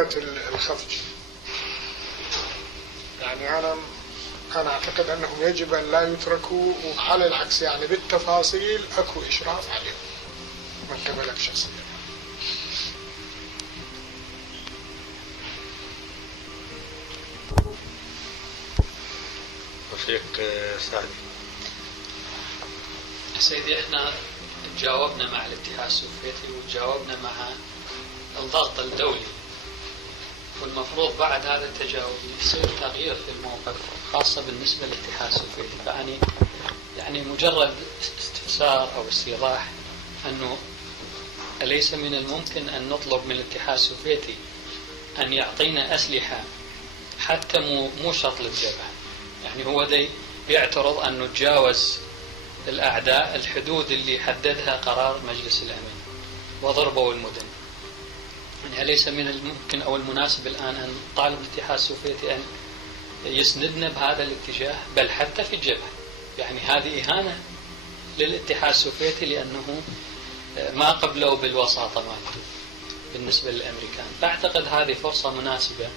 حركة الخفج. يعني أنا أعتقد أنهم يجب أن لا يتركوا، وعلى العكس يعني بالتفاصيل أكو إشراف عليهم من قبلك شخصيا. رفيق سعدي. سيدي احنا تجاوبنا مع الاتحاد السوفيتي وتجاوبنا مع الضغط الدولي، والمفروض بعد هذا التجاوب يصير تغيير في الموقف خاصة بالنسبة للاتحاد السوفيتي. فأني يعني مجرد استفسار أو استيضاح أنه أليس من الممكن أن نطلب من الاتحاد السوفيتي أن يعطينا أسلحة حتى مو شرط للجبهة. يعني هو بيعترض أنه تجاوز الأعداء الحدود اللي حددها قرار مجلس الأمن وضربوا المدن. يعني أليس من الممكن أو المناسب الآن أن نطالب الاتحاد السوفيتي أن يسندنا بهذا الاتجاه، بل حتى في الجبهة؟ يعني هذه إهانة للاتحاد السوفيتي لأنه ما قبلوا بالوساطة مالته بالنسبة للأمريكان. فأعتقد هذه فرصة مناسبة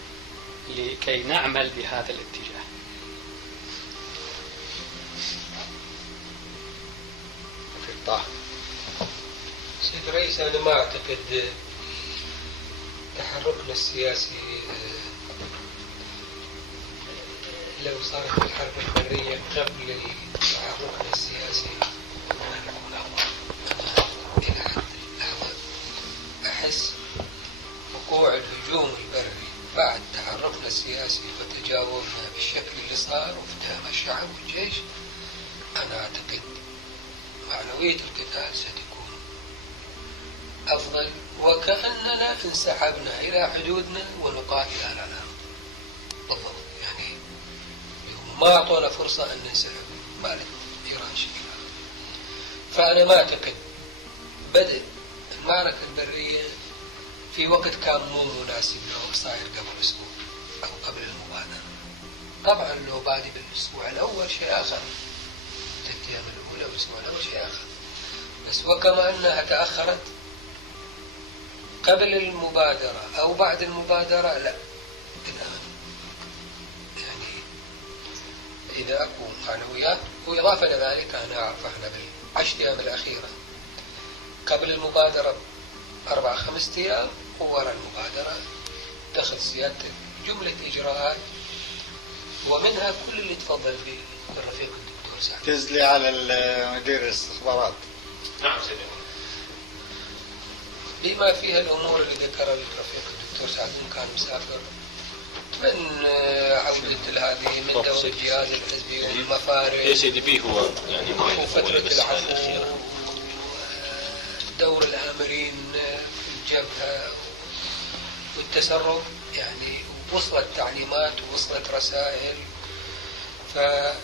لكي نعمل بهذا الاتجاه. سيد الرئيس، أنا ما أعتقد تحركنا السياسي لو صارت الحرب البرية قبل تحركنا السياسي ما نكون أفضل. إلى حد اللحظة أحس وقوع الهجوم البري بعد تحركنا السياسي وتجاوبنا بالشكل اللي صار وافتهام الشعب والجيش، أنا أعتقد معنوية القتال ستكون أفضل، وكأننا انسحبنا إلى حدودنا ونقاتل على الأرض بالضبط. يعني ما أعطونا فرصة أن ننسحب، ما لك إيران شيء. فأنا ما أعتقد بدء المعركة البرية في وقت كان مو مناسب لو صاير قبل أسبوع أو قبل المبادرة. طبعا لو بادي بالأسبوع الأول شيء آخر، 3 أيام الأولى والأسبوع الأول شيء آخر، بس وكما أنها تأخرت قبل المبادرة أو بعد المبادرة لا. الآن يعني إذا أكو معنويات، وإضافة لذلك أنا أعرف إحنا بال10 أيام الأخيرة قبل المبادرة 4-5 أيام ووراء المبادرة دخل سيادتك جملة إجراءات، ومنها كل اللي تفضل به الرفيق الدكتور سعد. تزلي على مدير الاستخبارات. نعم سيدي. بما فيها الأمور اللي ذكرها الرفيق الدكتور سعد، كان مسافر من عودة هذه من دور الجهاز الحزبي والمفارق ACDP هو يعني وفترة العفو ودور الآمرين في الجبهة والتسرب، يعني وصلت تعليمات ووصلت رسائل. فهذا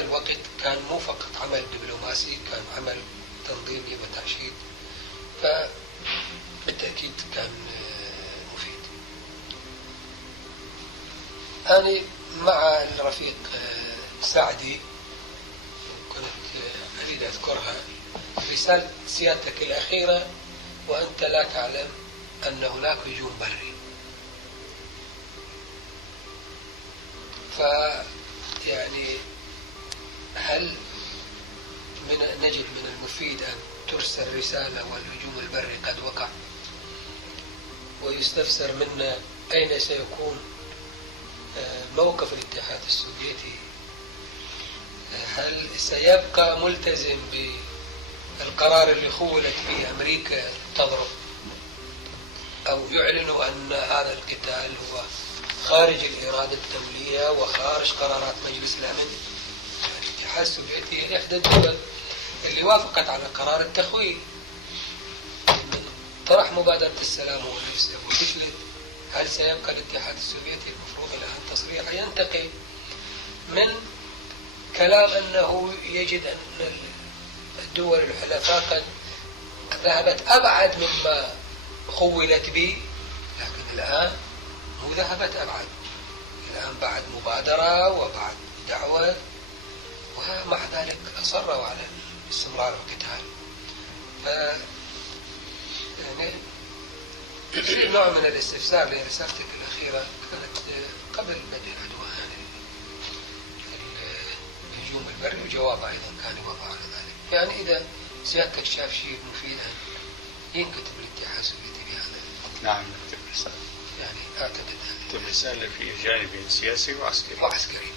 الوقت كان مو فقط عمل دبلوماسي، كان عمل تنظيمي وترشيد، فبالتأكيد كان مفيد. أنا مع الرفيق سعدي كنت أريد أذكرها رسالة سيادتك الأخيرة وأنت لا تعلم أن هناك هجوم بري. فيعني هل نجد من المفيد أن ترسل رسالة والهجوم البري قد وقع، ويستفسر منا أين سيكون موقف الاتحاد السوفيتي؟ هل سيبقى ملتزم بالقرار اللي خولت فيه أمريكا تضرب، أو يعلنوا أن هذا القتال هو خارج الإرادة الدولية وخارج قرارات مجلس الأمن؟ الاتحاد السوفيتي هي إحدى الدول اللي وافقت على قرار التخويل من طرح مبادرة السلام والنفسه وفشلت. هل سيبقى الاتحاد السوفيتي؟ المفروض الآن تصريحا ينتقل من كلام أنه يجد أن الدول الحلفاء قد ذهبت أبعد مما خولت به، لكن الآن مو ذهبت أبعد، الآن بعد مبادرة وبعد دعوة، ومع ذلك أصروا على استمرار القتال. يعني في نوع من الاستفسار لرسالتك الأخيرة كانت قبل بدء العدوان، يعني الهجوم البري، وجوابها أيضا كان يوافق على ذلك. يعني إذا سيادتك شاف شيء مفيد أن ينكتب للاتحاد السوفيتي بهذا. نعم نكتب رسالة. يعني أعتقد نكتب رسالة في جانب سياسي وعسكري. وعسكري.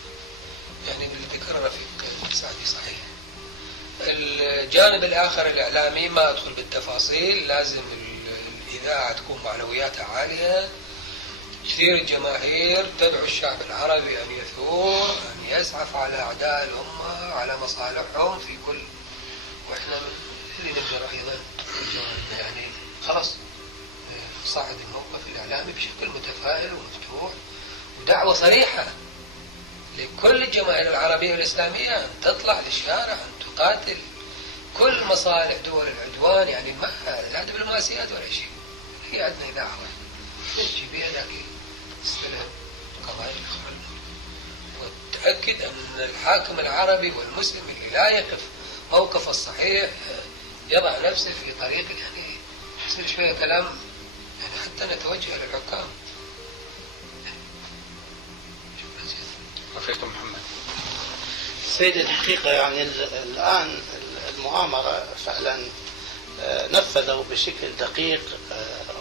يعني اللي ذكر رفيق سعدي صحيح. الجانب الآخر الإعلامي ما أدخل بالتفاصيل، لازم الإذاعة تكون معنوياتها عالية، كثير الجماهير تدعو الشعب العربي أن يثور، أن يزحف على أعداء الأمة، على مصالحهم في كل، وإحنا اللي نقدر أيضا يعني خلاص صاعد الموقف الإعلامي بشكل متفائل ومفتوح، ودعوة صريحة لكل الجماهير العربية والإسلامية أن تطلع للشارع، أن تقاتل كل مصالح دول العدوان. يعني ما لا دبلوماسيات ولا شيء، هي عندنا إذاعة تمشي بها، لكن تستلهم قضايا الإخوان، وتأكد أن الحاكم العربي والمسلم اللي لا يقف موقفه الصحيح يضع نفسه في طريق، يعني يصير شوية كلام يعني حتى نتوجه للحكام. رفيق محمد. سيدي الحقيقة يعني الآن المؤامرة فعلا نفذوا بشكل دقيق،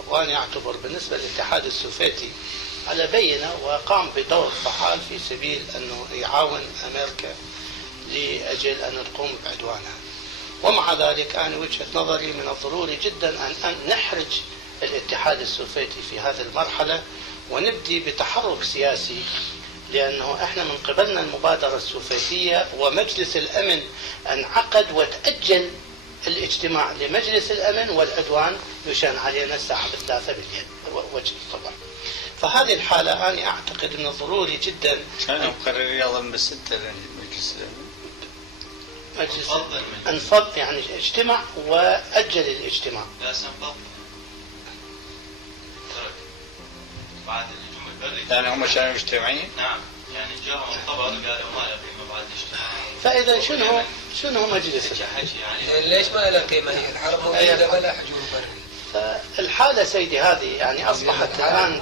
وأنا أعتبر بالنسبة للاتحاد السوفيتي على بينة، وقام بدور فعال في سبيل أنه يعاون أمريكا لأجل أن نقوم بعدوانها. ومع ذلك أنا وجهة نظري من الضروري جدا أن نحرج الاتحاد السوفيتي في هذه المرحلة، ونبدي بتحرك سياسي، لأنه احنا من قبلنا المبادرة السوفيتية، ومجلس الأمن انعقد وتأجل الاجتماع لمجلس الأمن، والعدوان يشان علينا الساعة 3 بالليل وجه الصباح. فهذه الحالة أنا أعتقد من الضروري جدا كان مقرر يظل بالستة مجلس الأمن. مجلس انفض يعني اجتمع وأجل الاجتماع. لا سنفض ترك بعد الهجوم البري. يعني هم كانوا مجتمعين؟ نعم، يعني جاءهم الخبر قالوا ما له قيمة بعد الاجتماع. فإذا شنو مجلس الأمن؟ يعني ليش ما له قيمة؟ هي الحرب موجودة بلا هجوم بري. فالحالة سيدي هذه يعني أصبحت الآن،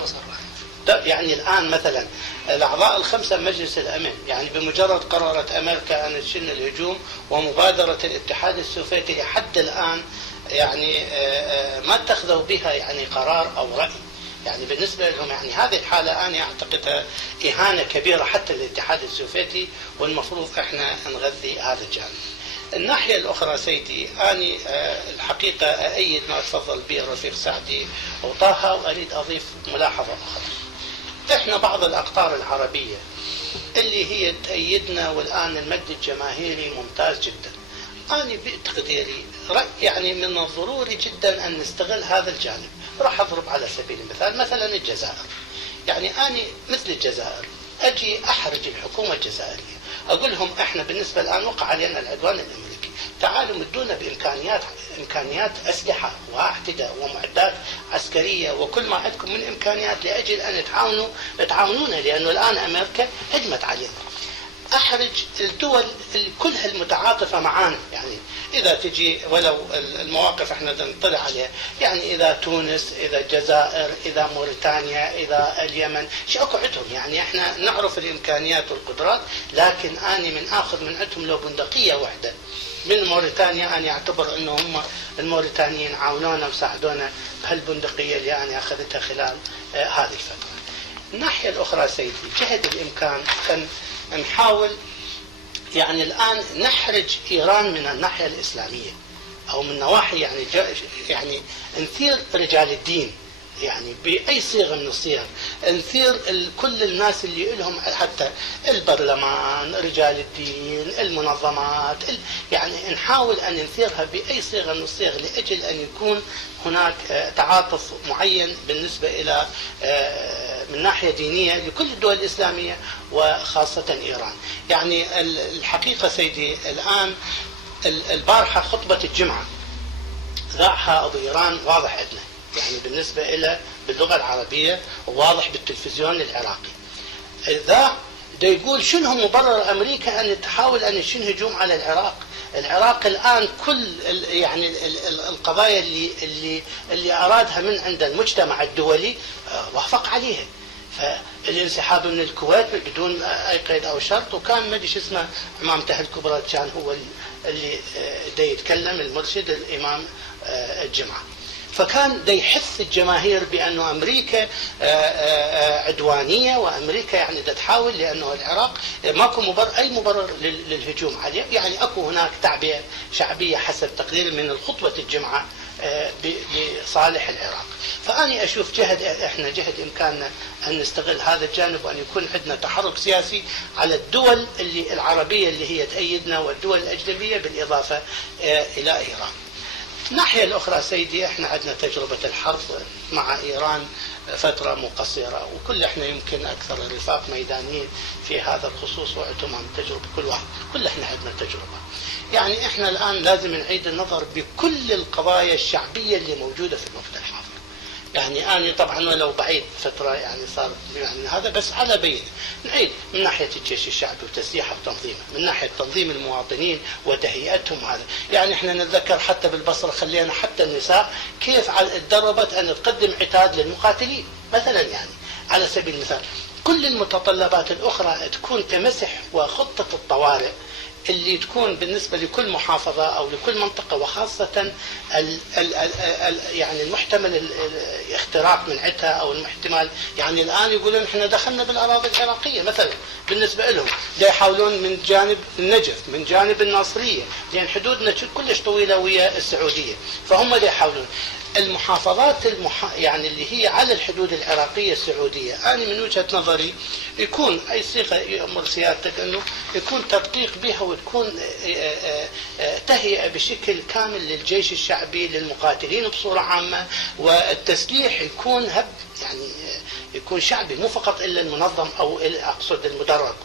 يعني الآن مثلا الأعضاء الخمسة مجلس الأمن يعني بمجرد قررت أمريكا أن تشن الهجوم، ومبادرة الاتحاد السوفيتي لحد الآن يعني ما اتخذوا بها يعني قرار أو رأي. يعني بالنسبة لهم يعني هذه الحالة أنا أعتقدها إهانة كبيرة حتى للاتحاد السوفيتي، والمفروض إحنا نغذي هذا الجانب. الناحية الأخرى سيدي أنا الحقيقة أؤيد ما تفضل به الرفيق سعدي وطه، وأريد أضيف ملاحظة أخرى. إحنا بعض الأقطار العربية اللي هي تأيدنا، والآن المد الجماهيري ممتاز جدا. أنا بتقديري يعني من الضروري جدا أن نستغل هذا الجانب. راح أضرب على سبيل المثال مثلا الجزائر. يعني أنا مثل الجزائر أجي أحرج الحكومة الجزائرية، أقول لهم إحنا بالنسبة الآن وقع علينا العدوان الأمريكي، تعالوا مدونا بإمكانيات أسلحة واعتداء ومعدات عسكرية وكل ما عندكم من إمكانيات لأجل أن تعاونونا، لأنه الآن أمريكا هجمت علينا. أحرج الدول كلها المتعاطفة معانا، يعني إذا تجي ولو المواقف احنا نطلع عليها، يعني إذا تونس، إذا الجزائر، إذا موريتانيا، إذا اليمن، شو أكو عندهم؟ يعني احنا نعرف الإمكانيات والقدرات، لكن أنا من آخذ من عندهم لو بندقية واحدة من موريتانيا، أنا أعتبر أنه هم الموريتانيين عاونونا وساعدونا بهالبندقية اللي أنا أخذتها خلال هذه الفترة. الناحية الأخرى سيدي جهد الإمكان أن نحاول يعني الآن نحرج إيران من الناحية الإسلامية أو من نواحي يعني نثير رجال الدين، يعني بأي صيغة من الصيغ، نثير كل الناس اللي لهم حتى البرلمان، رجال الدين، المنظمات، يعني نحاول أن نثيرها بأي صيغة من الصيغ لأجل أن يكون هناك تعاطف معين بالنسبة إلى من ناحية دينية لكل الدول الإسلامية وخاصة إيران. يعني الحقيقة سيدي الآن البارحة خطبة الجمعة ذاعها أبو إيران واضح عندنا، يعني بالنسبة إلى باللغة العربية وواضح بالتلفزيون العراقي، ذا ده يقول شنو مبرر أمريكا أن تحاول أن تشن هجوم على العراق. العراق الآن كل يعني القضايا اللي أرادها من عند المجتمع الدولي وافق عليها. فالانسحاب من الكويت بدون أي قيد أو شرط، وكان ما ادري شو اسمه إمامته الكبرى كان هو اللي دا يتكلم المرشد الإمام الجمعة. فكان دا يحث الجماهير بأنه أمريكا عدوانية، وأمريكا يعني دا تحاول، لأنه العراق ماكو أي مبرر للهجوم عليه. يعني أكو هناك تعبئة شعبية حسب تقدير من خطوة الجمعة بصالح العراق. فأنا أشوف إحنا جهد إمكاننا أن نستغل هذا الجانب، وأن يكون عندنا تحرك سياسي على الدول العربية اللي هي تأيدنا، والدول الأجنبية بالإضافة إلى إيران. الناحية الأخرى سيدي، إحنا عندنا تجربة الحرب مع إيران فترة مقصرة، وكل إحنا يمكن أكثر الرفاق ميدانيين في هذا الخصوص، واعتمام تجربة كل واحد، كل إحنا عندنا تجربة. يعني إحنا الآن لازم نعيد النظر بكل القضايا الشعبية اللي موجودة في الوقت الحاضر. يعني أنا طبعا ولو بعيد فترة يعني صار يعني هذا، بس على بين نعيد من ناحية الجيش الشعبي وتسليحه وتنظيمه، من ناحية تنظيم المواطنين وتهيئتهم. هذا يعني احنا نتذكر حتى بالبصرة خلينا حتى النساء كيف تدربت أن تقدم عتاد للمقاتلين مثلا، يعني على سبيل المثال. كل المتطلبات الأخرى تكون كمسح وخطة الطوارئ اللي تكون بالنسبة لكل محافظة أو لكل منطقة، وخاصة يعني المحتمل الاختراق من عتها أو المحتمل. يعني الآن يقولون احنا دخلنا بالأراضي العراقية مثلا، بالنسبة لهم دا يحاولون من جانب النجف، من جانب الناصرية، لأن حدودنا كلش طويلة ويا السعودية، فهم دا يحاولون. المحافظات يعني اللي هي على الحدود العراقية السعودية، أنا من وجهة نظري يكون أي صيغة يأمر سيادتك أنه يكون تدقيق بها، وتكون تهيئة بشكل كامل للجيش الشعبي، للمقاتلين بصورة عامة، والتسليح يكون يعني يكون شعبي، مو فقط إلا المنظم أو أقصد المدرب،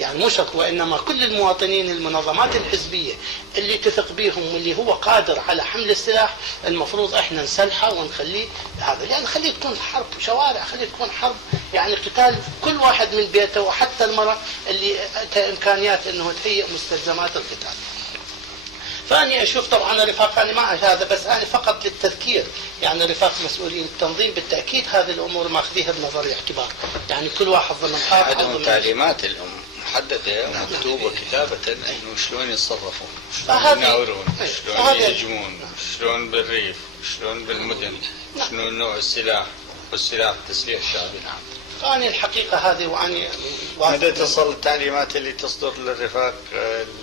يعني مو شرط، وإنما كل المواطنين، المنظمات الحزبية اللي تثق بيهم واللي هو قادر على حمل السلاح، المفروض احنا نسلحه ونخليه هذا، يعني خليه تكون حرب شوارع، خليه تكون حرب يعني قتال كل واحد من بيته، وحتى المرأة اللي إمكانيات انه تهيئ مستلزمات القتال. فأني أشوف طبعا رفاق، أنا مع هذا، بس أنا فقط للتذكير، يعني رفاق مسؤولين التنظيم بالتأكيد هذه الأمور ماخذيها بنظر الاعتبار، يعني كل واحد ضمن حاله. عندهم تعليمات الأم محددة ومكتوبة كتابة انه شلون يتصرفون، شلون يناورون، شلون يهجمون، شلون بالريف، شلون بالمدن، شنو نوع السلاح، والسلاح التسليح الشعبي. فأنا الحقيقة هذه، وأني متى تصل التعليمات اللي تصدر للرفاق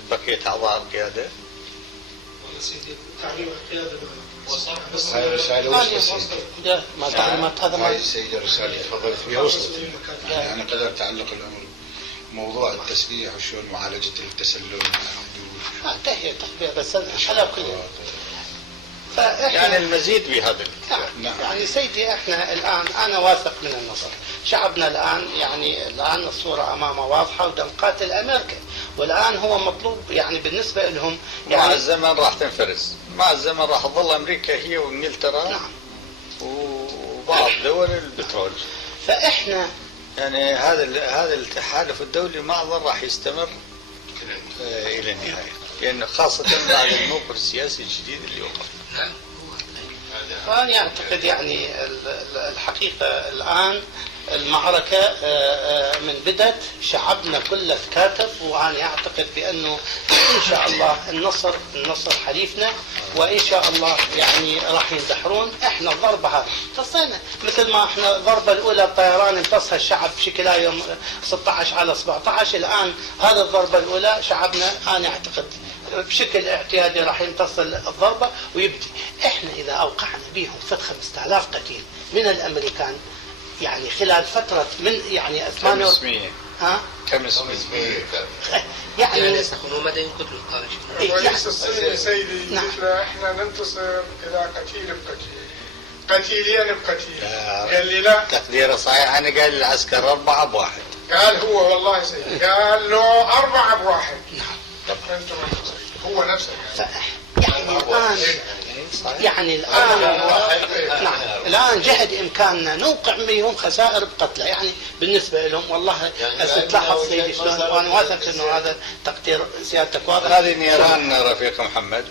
بقية أعضاء القيادة؟ تعليم القيادة هاي رسالة وصلت ما تعليمات هذا ما هاي السيدة رسالة تفضل فيها وصلت. يعني أنا قدرت أتعلق الأمر موضوع التسليح وشلون معالجة التسلل تهيئة تخبير، بس على كل يعني المزيد بهذا نعم. يعني سيدي احنا الآن أنا واثق من النصر، شعبنا الآن يعني الآن الصورة أمامه واضحة، وده مقاتل أمريكا، والآن هو مطلوب يعني بالنسبة لهم يعني مع الزمن راح تنفرز، مع الزمن راح تظل أمريكا هي وإنجلترا. نعم. وبعض دول البترول. فإحنا يعني هذا التحالف الدولي ما أظن راح يستمر إلى النهاية، لأنه خاصة بعد الموقف السياسي الجديد اللي وقف. فأنا أعتقد يعني الحقيقة الآن المعركة من بدت شعبنا كله تكاتف، وأنا أعتقد بأنه إن شاء الله النصر حليفنا، وإن شاء الله يعني راح يندحرون. إحنا الضربة هذه تصينا مثل ما إحنا الضربة الأولى الطيران امتصها الشعب بشكلها يوم 16 على 17، الآن هذا الضربة الأولى شعبنا أنا أعتقد بشكل اعتيادي راح يمتصل الضربة ويبدي. إحنا إذا أوقعنا بهم فت 5000 قتيل من الأمريكان يعني خلال فترة من يعني 500 ها؟ 500 يعني يستخدمون مدى يقتلوا الخارج. الرئيس الصيني سيدي نعم. احنا ننتصر إذا قتيل بقتيل، قتيلين بقتيل. قال لي لا، تقديره صحيح. أنا قال للعسكر 4 بواحد. قال هو والله سيدي قال له 4 بواحد. نعم. انتم هو نفسه يعني الآن يعني الآن نعم الآن جهد إمكاننا نوقع بهم خسائر بقتله، يعني بالنسبة لهم والله تلاحظ سيدي شلون، وأنا واثق إنه هذا تقدير سيادتك واضح. هذه نيران رفيق محمد،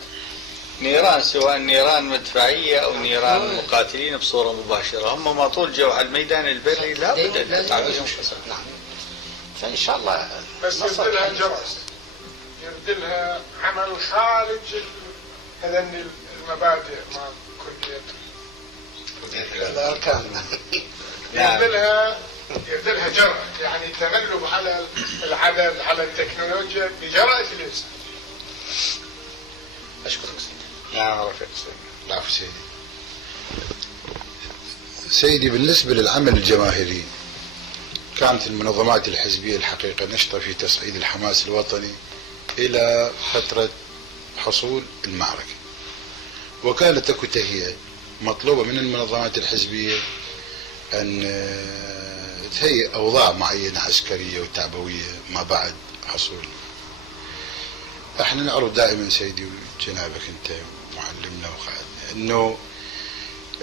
نيران سواء نيران مدفعية أو نيران مقاتلين بصورة مباشرة، هم ما طول جو على الميدان البري لا بد أن تتعاملهم. نعم فإن شاء الله بس يبدلها جرس، يبدلها عمل خارج هذني المبادئ مع كلية الأركان. يبدلها جرأة، يعني تغلب على العدد على التكنولوجيا بجرأة الإنسان. أشكرك سيدي. نعم رفيق سيدي. العفو سيدي. سيدي بالنسبة للعمل الجماهيري كانت المنظمات الحزبية الحقيقة نشطة في تصعيد الحماس الوطني إلى فترة حصول المعركة، وكانت اكو تهيئة مطلوبة من المنظمات الحزبية أن تهيئ أوضاع معينة عسكرية وتعبوية ما بعد حصول. احنا نعرف دائما سيدي وجنابك انت معلمنا وقائدنا انه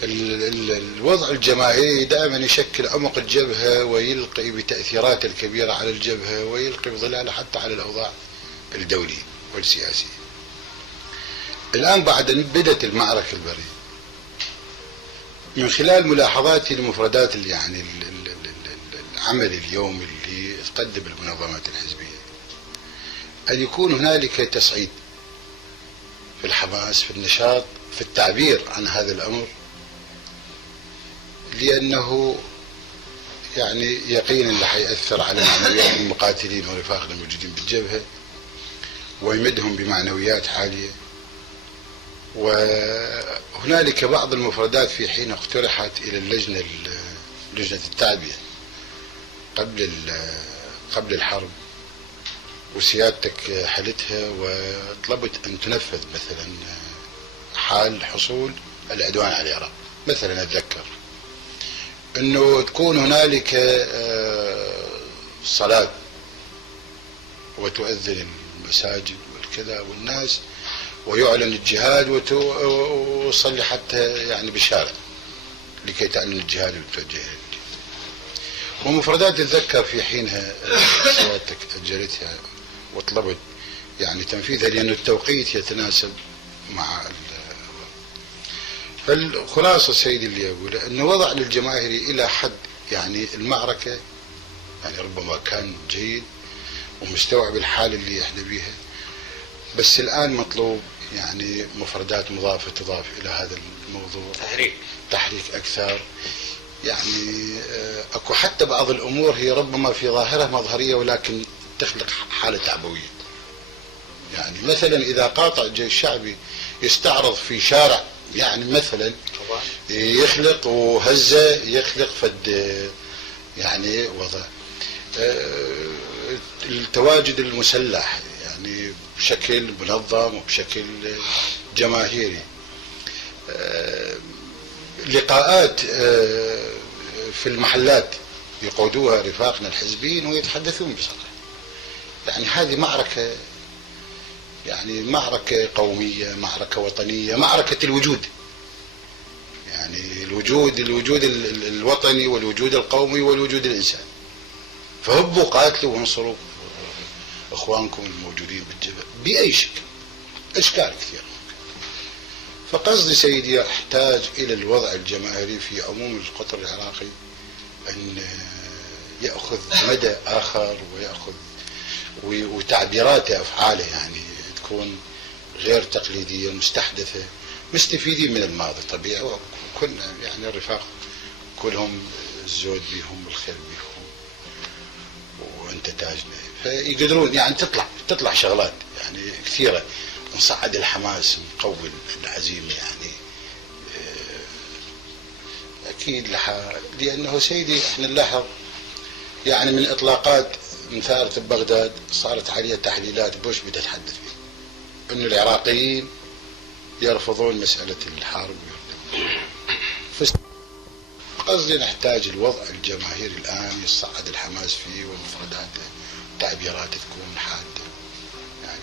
الوضع الجماهيري دائما يشكل عمق الجبهة ويلقي بتأثيراته الكبيرة على الجبهة ويلقي بظلاله حتى على الأوضاع الدولية والسياسية. الآن بعد أن بدأت المعركة البرية، من خلال ملاحظاتي لمفردات يعني العمل اليوم اللي تقدم المنظمات الحزبية، أن يكون هنالك تصعيد في الحماس، في النشاط، في التعبير عن هذا الأمر، لأنه يعني يقينا رح يأثر على معنويات المقاتلين ورفاقنا الموجودين بالجبهة ويمدهم بمعنويات عالية. وهنالك بعض المفردات في حين اقترحت إلى لجنة التعبئة قبل الحرب، وسيادتك حلتها وطلبت أن تنفذ، مثلا حال حصول العدوان على العراق. مثلا أتذكر أنه تكون هنالك صلاة وتؤذن المساجد والكذا والناس ويعلن الجهاد وتصلي حتى يعني بالشارع لكي تعلن الجهاد وتوجه الجهاد. ومفردات تتذكر في حينها سيادتك أجلتها وطلبت يعني تنفيذها لأن التوقيت يتناسب مع فالخلاصة سيدي اللي أقوله أنه وضع للجماهير إلى حد يعني المعركة يعني ربما كان جيد ومستوعب الحالة اللي احنا بيها، بس الآن مطلوب يعني مفردات مضافة تضاف إلى هذا الموضوع، تحريك أكثر. يعني أكو حتى بعض الأمور هي ربما في ظاهرها مظهرية ولكن تخلق حالة تعبوية. يعني مثلا إذا قاطع الجيش الشعبي يستعرض في شارع يعني مثلا يخلق وهزة يخلق فد يعني وضع التواجد المسلح يعني بشكل منظم وبشكل جماهيري، لقاءات في المحلات يقودوها رفاقنا الحزبيين ويتحدثون بصراحة. يعني هذه معركة يعني معركة قومية، معركة وطنية، معركة الوجود، يعني الوجود الوطني والوجود القومي والوجود الإنساني. فهبوا قاتلوا وانصروا إخوانكم الموجودين بالجبهة بأي شكل، أشكال كثيرة. فقصدي سيدي أحتاج إلى الوضع الجماهيري في عموم القطر العراقي أن يأخذ مدى آخر ويأخذ وتعبيراته أفعاله يعني تكون غير تقليدية مستحدثة، مستفيدين من الماضي طبيعي، وكنا يعني الرفاق كلهم الزود بيهم والخير بيهم وانت تاجنا، فيقدرون يعني تطلع شغلات يعني كثيرة، نصعد الحماس، نقوي العزيمة يعني أكيد لأنه سيدي احنا نلاحظ يعني من إطلاقات من ثارة بغداد صارت عليها تحليلات بوش بدها تحدث فيه إنه العراقيين يرفضون مسألة الحرب. قصدي نحتاج الوضع الجماهيري الآن يصعد الحماس فيه ومفرداته تعبيراته تكون حادة يعني.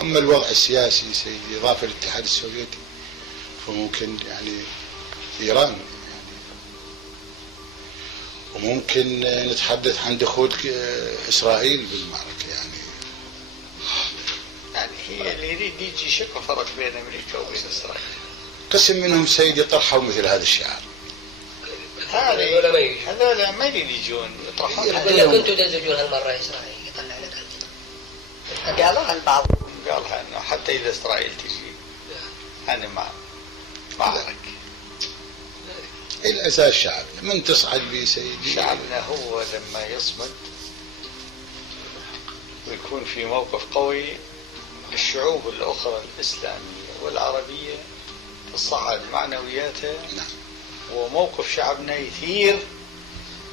أما الوضع السياسي سيدي إضافة للاتحاد السوفيتي وممكن يعني إيران يعني، وممكن نتحدث عن دخول إسرائيل بالمعركة يعني هي اللي يريد يجي شكو فرق بين أمريكا وبين إسرائيل. قسم منهم سيدي طرحوا مثل هذا الشعار. هذول ما يريد يجون يطرحون. يقول كنتوا تزوجون هالمرة إسرائيل يطلع لك قالها البعض، قالها إنه حتى إذا إسرائيل تجي أنا معرك. الأساس شعبنا من تصعد به سيدي. شعبنا هو لما يصمد ويكون في موقف قوي، الشعوب الأخرى الإسلامية والعربية تصعد معنوياتها. نعم. وموقف شعبنا يثير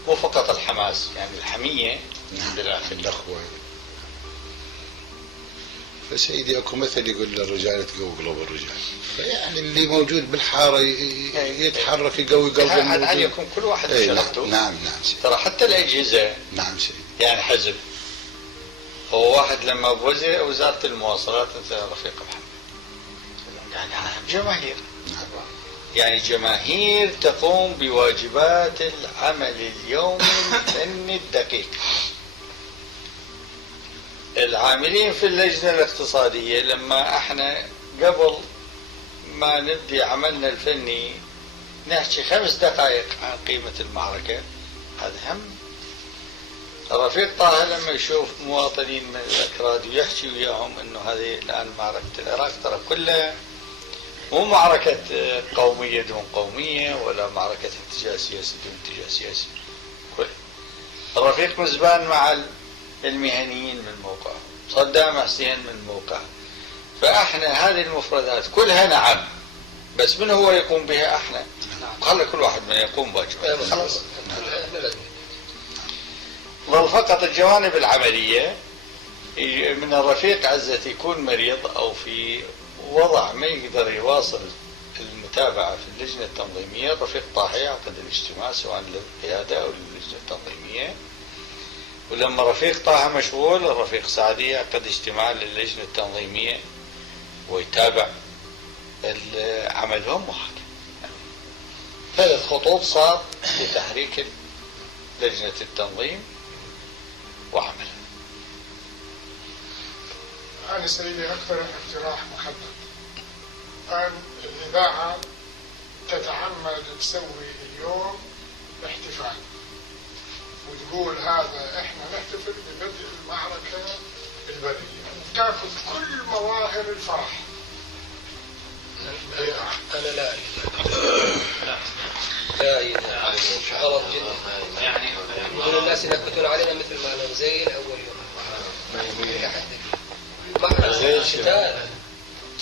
مو فقط الحماس، يعني الحمية. نعم. الأخوة. فسيدي اكو مثل يقول للرجال تقوي قلوب الرجال، فيعني اللي موجود بالحاره يتحرك يقوي قلب الموجود. عليكم كل واحد بشغلته. نعم سيدي. ترى حتى الاجهزه. نعم سيدي. يعني حزب هو واحد لما بوزاره المواصلات مثل رفيق محمد يعني جماهير. نعم. يعني جماهير تقوم بواجبات العمل اليومي الفني الدقيق. العاملين في اللجنة الاقتصادية لما احنا قبل ما نبدي عملنا الفني نحكي 5 دقائق عن قيمة المعركة، هذا هم. رفيق طه لما يشوف مواطنين من الأكراد ويحكي وياهم انه هذه الآن معركة العراق ترى كلها مو معركة قومية دون قومية ولا معركة اتجاه سياسي دون اتجاه سياسي. الرفيق مزبان مع المهنيين من موقع، صدام حسين من موقع. فاحنا هذه المفردات كلها نعم، بس من هو يقوم بها؟ احنا. خلي كل واحد من يقوم بواجبه. خلاص. ظل فقط الجوانب العملية من الرفيق عزت يكون مريض او في وضع ما يقدر يواصل المتابعة في اللجنة التنظيمية. الرفيق طه يعقد الاجتماع سواء للقيادة او للجنة التنظيمية، ولما رفيق طه مشغول الرفيق سعدي يعقد اجتماع للجنة التنظيمية ويتابع عملهم. وهكذا 3 خطوط صار لتحريك لجنة التنظيم وعملها. أنا سيدي أكثر اقتراح محدد. الآن الإذاعة تتعمد تسوي اليوم احتفال وتقول هذا احنا نحتفل ببدء المعركة البرية، تاخذ كل مظاهر الفرح. أنا لا أيد غلط جدا. يعني يقول الناس ينكتون علينا مثل ما نغزيل أول يوم.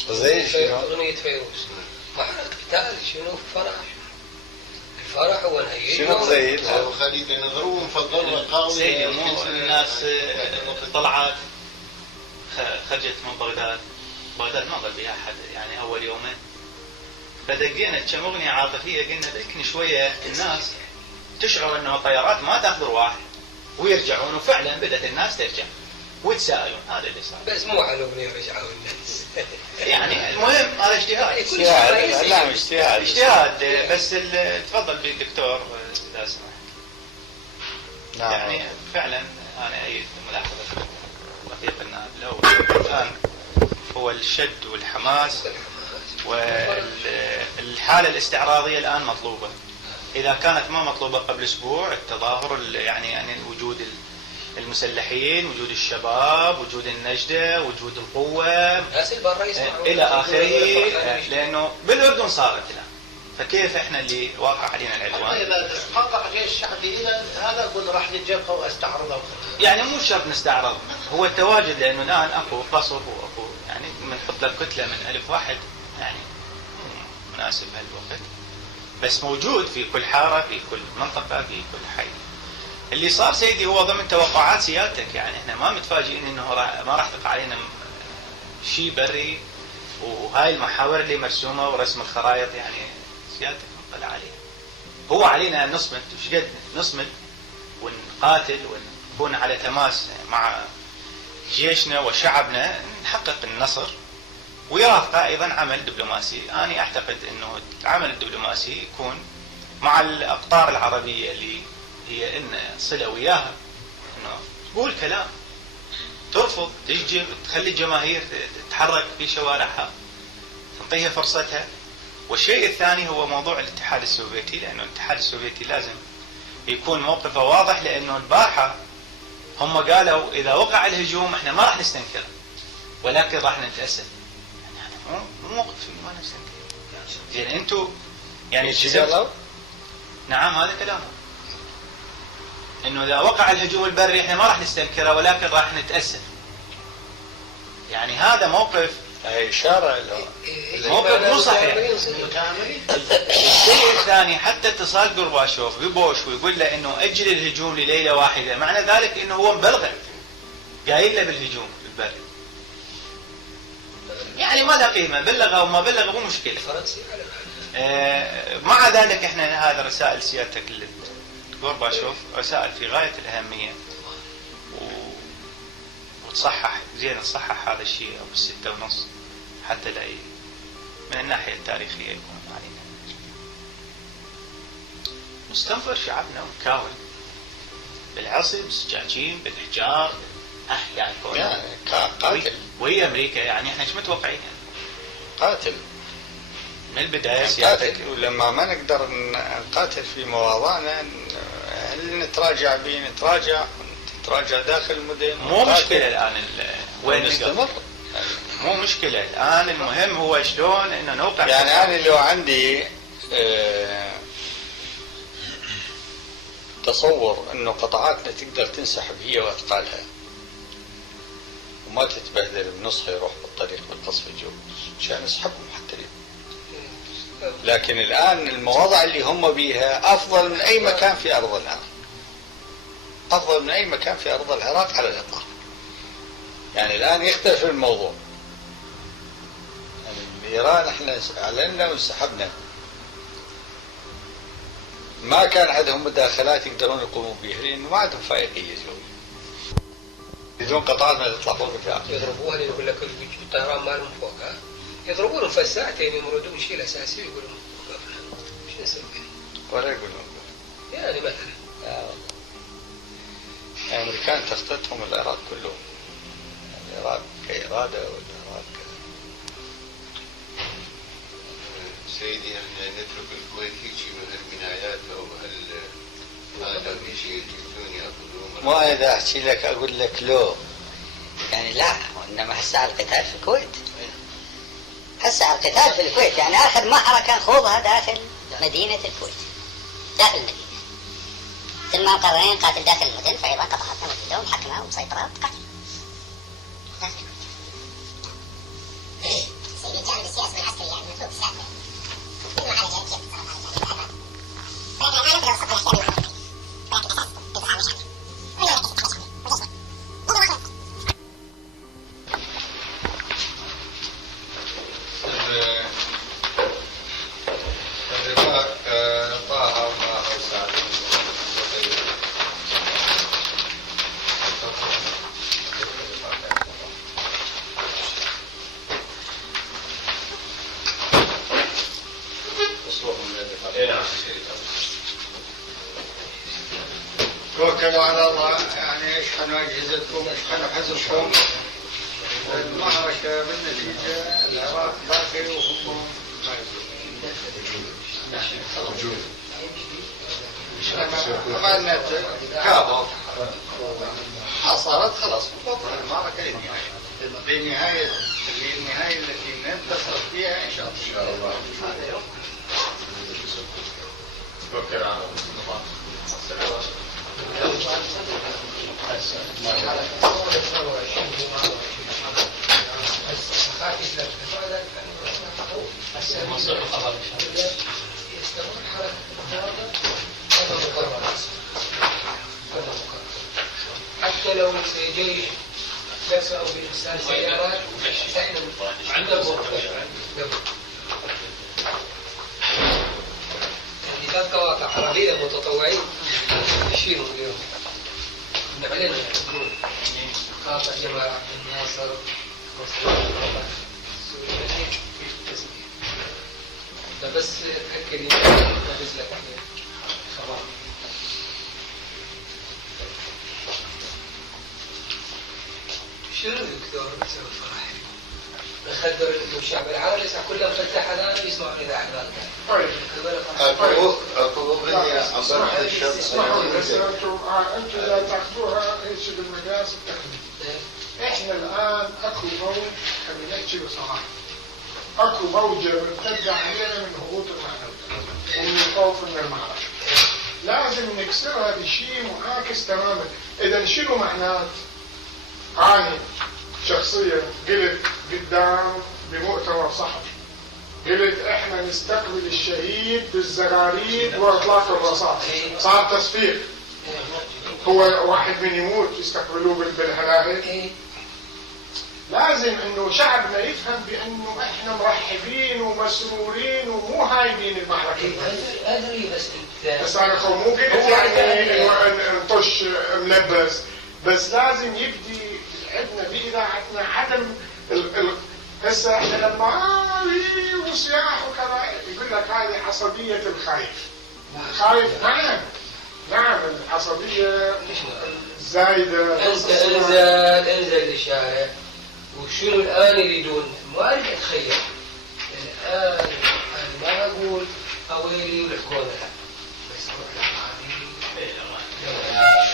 غزيل شنو؟ أغنية فيروز. معركة قتال شنو؟ فرح. الفرح هو الهيئة. شنو غزيل؟ خليل نظروا مفضل قاضي. سيدي الناس طلعت خرجت من بغداد ما ظل بها أحد يعني أول يومين، فدقينا كم أغنية عاطفية قلنا ذكني شوية الناس تشعر أنه الطيارات ما تأخذ رواح ويرجعون، وفعلا بدأت الناس ترجع ويتساءلون. هذا اللي صار. بس مو على أغنية رجعوا الناس. يعني المهم هذا اجتهاد. اجتهاد بس تفضل بالدكتور إذا سمحت. نعم. يعني فعلا أنا أيد ملاحظة رفيق النائب الأول الآن هو الشد والحماس والحالة الاستعراضية الآن مطلوبة. إذا كانت ما مطلوبة قبل أسبوع التظاهر يعني وجود المسلحين، وجود الشباب، وجود النجدة، وجود القوة إلى آخره، لأنه بالأردن صارت الآن. فكيف إحنا اللي واقع علينا العدوان؟ إذا قطع جيش شعبي إلى هذا قل راح للجبهة واستعرضه. يعني مو شرط نستعرض، هو التواجد، لأنه الآن أكو قصر وأكو يعني بنحط لك كتلة من 1000 واحد يعني مناسب هالوقت، بس موجود في كل حارة، في كل منطقة، في كل حي. اللي صار سيدي هو ضمن توقعات سيادتك، يعني احنا ما متفاجئين انه ما راح تقع علينا شيء بري، وهاي المحاور اللي مرسومة ورسم الخرائط يعني سيادتك مطلع عليها. هو علينا ان نصمد، وش قد نصمد ونقاتل ونكون على تماس مع جيشنا وشعبنا، نحقق النصر ويرافقه أيضا عمل دبلوماسي. أنا أعتقد أنه العمل الدبلوماسي يكون مع الأقطار العربية اللي هي إن صلة وياها، أنه تقول كلام، ترفض، تجي تخلي الجماهير تتحرك في شوارعها، تعطيها فرصتها. والشيء الثاني هو موضوع الاتحاد السوفيتي، لأنه الاتحاد السوفيتي لازم يكون موقفه واضح، لأنه البارحة هم قالوا إذا وقع الهجوم احنا ما راح نستنكر ولكن راح نتأسف. يعني هذا مو موقف ما نستنكر. يعني انتم يعني نعم هذا كلامه، انه اذا وقع الهجوم البري احنا ما راح نستنكره ولكن راح نتأسف. يعني هذا موقف إشارة له موقف مو صحيح. الشيء الثاني حتى اتصال غورباتشوف ببوش ويقول له انه اجل الهجوم لليلة واحدة، معنى ذلك انه هو مبلغ قايل له بالهجوم البري. يعني ما له قيمة، بلغ او ما بلغ مو مشكلة. مع ذلك احنا هذا رسائل سيادتك غورباتشوف رسائل في غاية الأهمية، وتصحح زين تصحح هذا الشيء أو ب6:30 حتى لا من الناحية التاريخية يكون علينا. مستنفر شعبنا مكاول بالعصي بالسجاجين بالحجار يعني قاتل. وهي أمريكا، يعني احنا ايش متوقعين؟ قاتل من البداية سيادتك. ولما ما نقدر نقاتل في مواضعنا نتراجع نتراجع داخل المدن. مو مشكلة الآن وين نستمر، مو مشكلة الآن، المهم هو شلون إنه نوقع. يعني أنا لو عندي تصور إنه قطاعاتنا تقدر تنسحب هي وأثقالها وما تتبهدل بنصها يروح بالطريق بالقصف الجوي عشان نسحبهم حتى اليوم. لكن الآن المواضع اللي هم بيها أفضل من أي مكان في أرض العراق، أفضل من أي مكان في أرض العراق على الإطلاق. يعني الآن يختلف الموضوع. يعني إيران احنا أعلنا وانسحبنا، ما كان عندهم مداخلات يقدرون يقوموا بها لأنه ما عندهم فائقية جوية. بدون قطعات تطلع فوق الجبال. يضربوها يقول لك الطيران مالهم فوقها، يضربونهم في الساعتين يمردون شيء الأساسي ويقولون شو نسوي؟ ولا يقولون يعني مثلا الأمريكان تخطتهم العراق كلهم، العراق كإرادة والعراق سيدي احنا نترك الكويت هيك من البنايات او هذا في شيء يجون ياخذون. ما اذا احكي لك اقول لك لو يعني لا، وانما هسه القتال في الكويت، هسه القتال في الكويت يعني اخر معركه نخوضها داخل مدينه الكويت، داخل المدينه. مثل ما مقررين نقاتل داخل المدن، فايضا قطعتنا موجوده ومحكمه ومسيطره وتقاتل داخل الكويت. سيدي الجانب السياسي والعسكري يعني مطلوب السالفه. ما على جانب كيف تصرف على الجانب. فانا اقدر اوصف الاشياء بالمعركه. ولكن الاساس الدفاع مش عنه. الرباط طه وطه وسعد توكلوا على الله. يعني اشحنوا اجهزتكم، اشحنوا حزبكم. المعركه بالنتيجه العراق باقي وهم عملنا كابو حصلت خلاص المعركة للنهاية التي ننتصر فيها إن شاء الله. توكل على حتى لو جيش يسعوا بإرسال سيارات احنا عندنا يعني ثلاث قواطع عربية متطوعين يشيلوا اليوم. علينا قاطع جمال عبد الناصر والشريك في التسمية. فبس اتأكد أجهز لك خبر. شنو الدكتور بيسوي فرح؟ بخدر الشعب العربي يسمع كل مفتاح هذا يسمعون إذاعة بغداد. طيب الطلوب اللي عن طريق الشرط اسمحوا لي بس انتم اذا تاخذوها هيك بالمقاس التقليدي. احنا الان اكو موج، خلينا نحكي بصراحه، اكو موجه ممتده علينا من هبوط المعنويات ومن الخوف من المعركه. لازم نكسرها بشيء معاكس تماما. اذا شنو معنات؟ انا شخصيا قلت قدام بمؤتمر صحفي، قلت احنا نستقبل الشهيد بالزغاريد واطلاق الرصاص. صار تصفيق. هو واحد من يموت يستقبلوه بالهلاهل. لازم انه شعبنا يفهم بانه احنا مرحبين ومسرورين ومو هايبين المعركه. ادري بس انا مو قلت يعني نطش ملبس، بس لازم يبدي عندنا باذاعتنا عدم هسه احنا لما وصياح وكذا يقول لك هذه عصبيه الخايف. خايف نعم العصبيه الزايده. انزل للشارع وشنو الان يريدون؟ ما اريد اتخيل الان. انا ما اقول اويلي والحكومه لا، بس اروح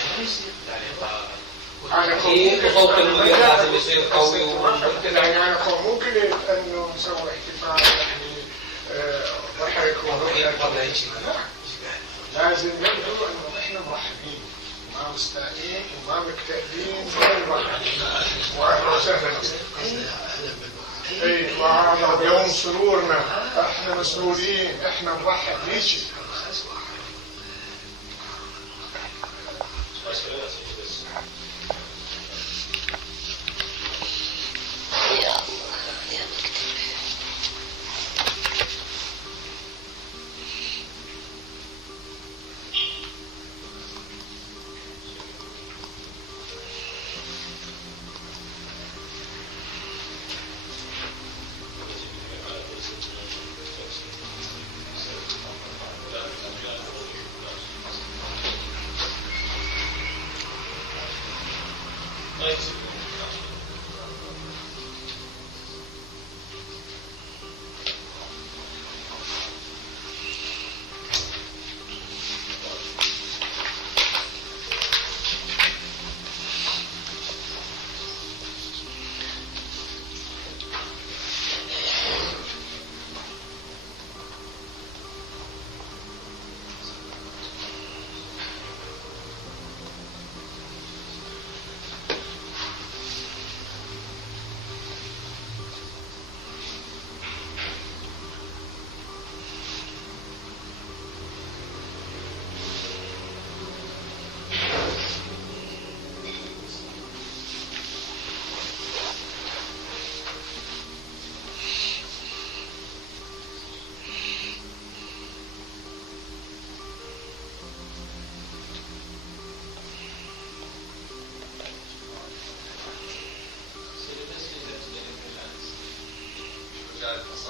شو يصير؟ وصوت المدير لازم يصير قوي. انا مو قلت انه نسوي احتفال يعني ضحك لازم نبدو انه احنا مرحبين وما مستائين وما مكتئبين واهلا وسهلا. اي وهذا يوم سرورنا، احنا مسرورين، احنا نرحب بيشي.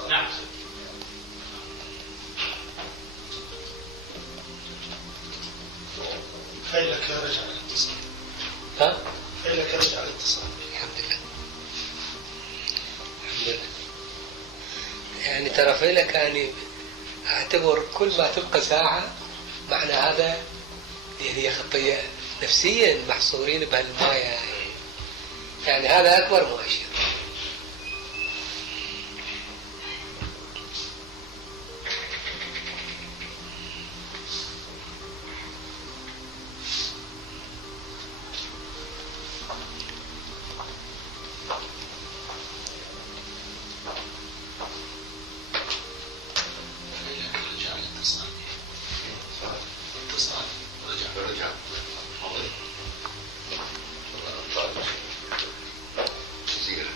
نعم. فيلك رجع الاتصال. ها؟ فيلك رجع الاتصال. الحمد لله. الحمد لله. يعني ترى فيلك يعني اعتبر كل ما تبقى ساعة معنى هذا يعني خطية نفسيا محصورين بهالمايه يعني هذا أكبر مؤشر. جزيرة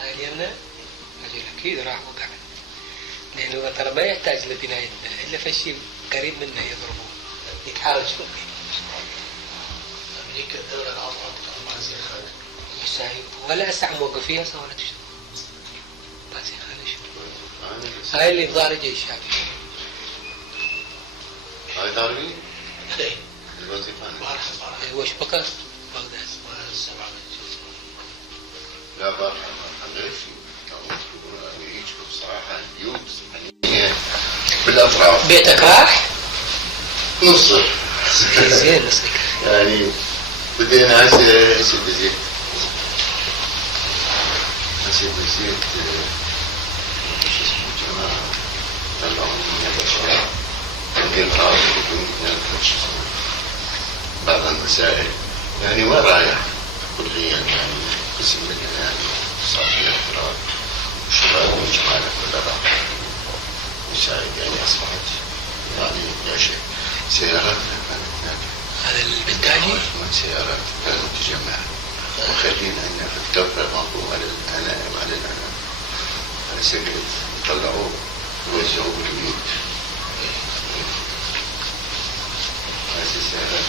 هاي اليمنى أجل أكيد راح وقع، لأنه ترى ما يحتاج لبناية إلا في شيء قريب منه يضربوه يتحاول شوي. أمريكا الدولة العظمى مع زي خالد. بس هاي ولا أسعى موقفيها صار ولا تشتغل. بس خالد شو؟ هاي اللي ظهر جيش شعبي. هاي تعرفين؟ إيه. الوظيفة. وش بقى؟ بغداد. لا بقى غير يجوا بصراحة اليوم بالأطراف. بيتك راح؟ نصه. زين نصك. يعني بدينا هسه بزيت. هسه بزيت شو اسمه جماعة طلعوا من الشارع. عندي الأرض بدون شو اسمه بعض المسائل يعني وين رايح كليا يعني قسم منها يعني صار فيها اضطراب وشباب وجماعة كلها راح مساعد يعني أصبحت يعني يا شيء سيارات كانت هذا البنتاجي؟ سيارات كانت تجمع وخلينا إن في الدورة المنظومة للأنام على الأنام على سبيل يطلعوه ويوزعوه بالبيوت هذه السيارات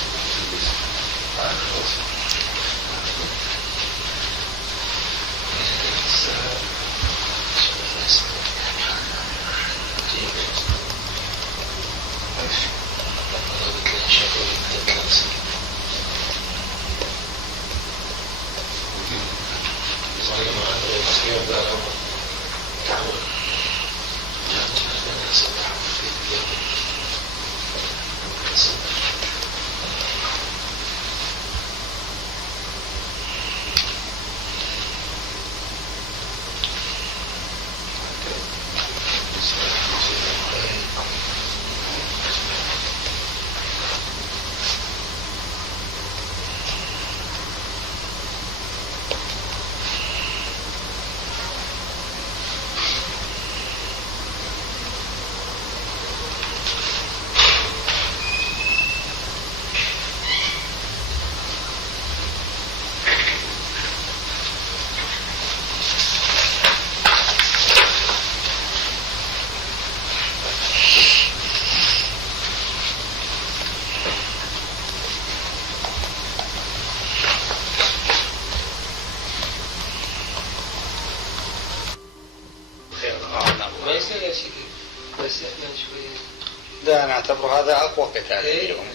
لا أنا أعتبر هذا أقوى قتال اليوم.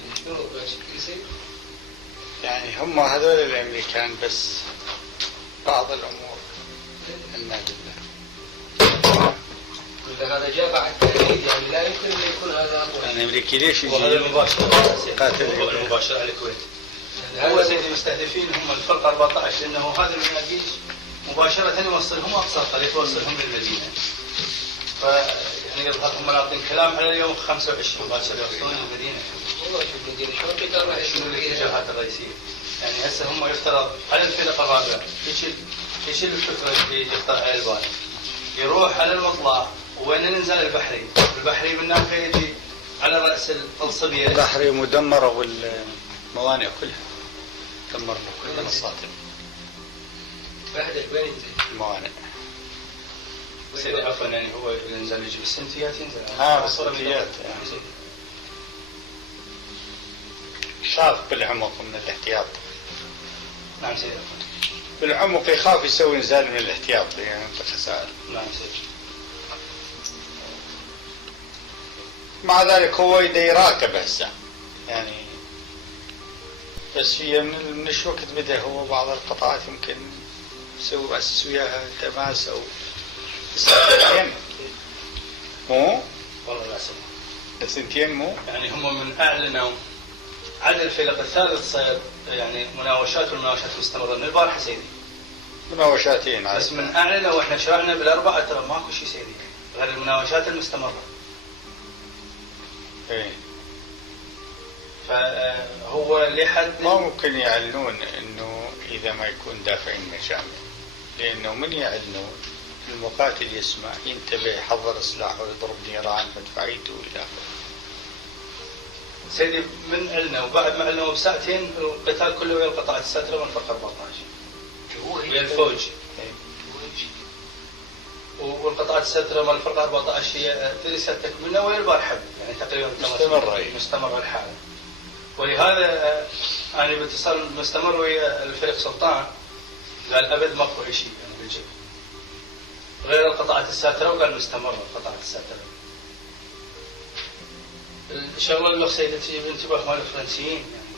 يعني هم هذول الأمريكان بس بعض الأمور إنا بالله. إذا هذا جاء بعد تأكيد يعني لا يمكن أن يكون هذا أقوى. يعني الأمريكي ليش يجي؟ وهذا المباشرة قاتل المباشرة على الكويت. هو زي المستهدفين هم الفرقة 14 لأنه هذا المناقيش مباشرة يوصلهم أقصى طريق يوصلهم للمدينة. يعني يظهرهم مناطق كلام على اليوم 25 مباشرة يوصلون للمدينة. والله شوف المدينة شنو الاتجاهات الرئيسية؟ يعني هسه هم يفترض على الفرقة الرابعة يشيل الفكرة اللي يقطع على البال. يروح على المطلع وين ننزل البحري من هناك يجي على رأس الصبية. البحري مدمرة والموانئ كلها دمروا كل المصادر. بهدل وين ينزل؟ الموانئ. سيدي عفوا يعني هو ينزل يجي بالسنتيات ينزل. بالسنتيات يعني. خاف بالعمق من الاحتياط. نعم سيدي. بالعمق يخاف يسوي انزال من الاحتياط يعني خسائر. نعم سيدي. مع ذلك هو يراقب هسه يعني بس هي من شو وقت بدا هو بعض القطاعات يمكن يسوي بس وياها تماس او مو والله لا سمع سنتين مو؟ يعني هم من أعلنوا عدد الفرق الثالث صيد يعني مناوشات والمناوشات مستمرة من البارحة سيدي. مناوشاتين بس من أعلنوا وإحنا شرعنا بالأربعة ترى ماكو شيء سيدي غير المناوشات المستمرة. ايه. فهو لحد ما ممكن يعلنون انه اذا ما يكون دافعين مجامع، لانه من يعلنون المقاتل يسمع ينتبه يحضر سلاحه ويضرب نيران مدفعيته الى اخره. سيدي من علنا وبعد ما علنا بساعتين القتال كله ويا القطاعات الساترة من فرق 14 ويا الفوج. والقطاعات الساترة من فرق 14 هي ترسل تكملنا ويا البارحة يعني تقريبا مستمرة الحالة. ولهذا أنا باتصال مستمر ويا الفريق سلطان قال أبد ماكو أي شيء يعني بالجو غير القطاعات الساترة وقال مستمرة القطاعات الساترة. الشغله اللي سيدة تجيب انتباه مال الفرنسيين يعني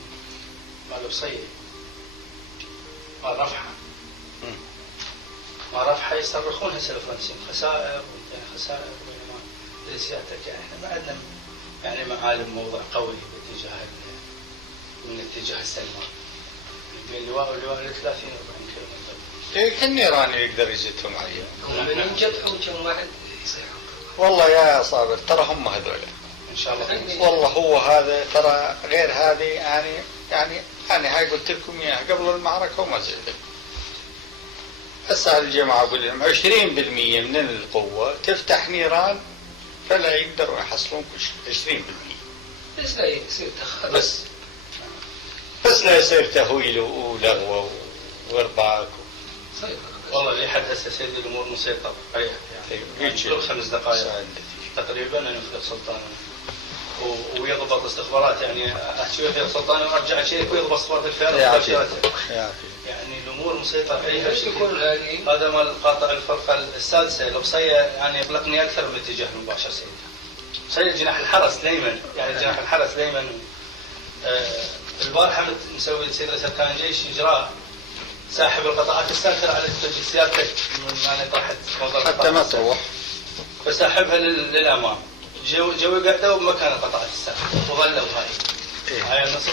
مال بصيه مال رفحه يصرخون هسه الفرنسيين خسائر خسائر بينما لسيادتك يعني احنا ما عندنا يعني معالم موضع قوي باتجاه من اتجاه السلمان بين اللواء واللواء ل 30 40 كيلو. النيران يقدر يزتهم عليهم. من ينجبحوا كم واحد يصيحوا. والله يا صابر ترى هم هذول. ان شاء الله. والله هو هذا ترى غير هذه يعني انا هاي قلت لكم اياها قبل المعركه وما زلت. هسه الجماعه اقول لهم 20% من القوه تفتح نيران فلا يقدروا يحصلون كل شيء 20%. بس لا يصير بس لا يصير تهويل ولغوه وارباك. والله لحد هسه سيدي الامور مسيطره ريح يعني كل 5 دقائق تقريبا نفلق سلطان ويضبط استخبارات يعني احكي ويا سلطان وارجع شيء ويضبط استخبارات الفئات مباشره. يعني الامور مسيطره عليها هذا مال قاطع الفرقه السادسه البصيه يعني يقلقني اكثر من اتجاه المباشر سيدي. بصيه جناح الحرس دائما يعني جناح الحرس دائما البارحه مسوي سيد رئيس اركان الجيش اجراء ساحب القطاعات الساتره على سيادتك من يعني طاحت حتى ما تروح فساحبها للامام جو قعدوا بمكان القطاعات الساتره وظلوا هاي النصر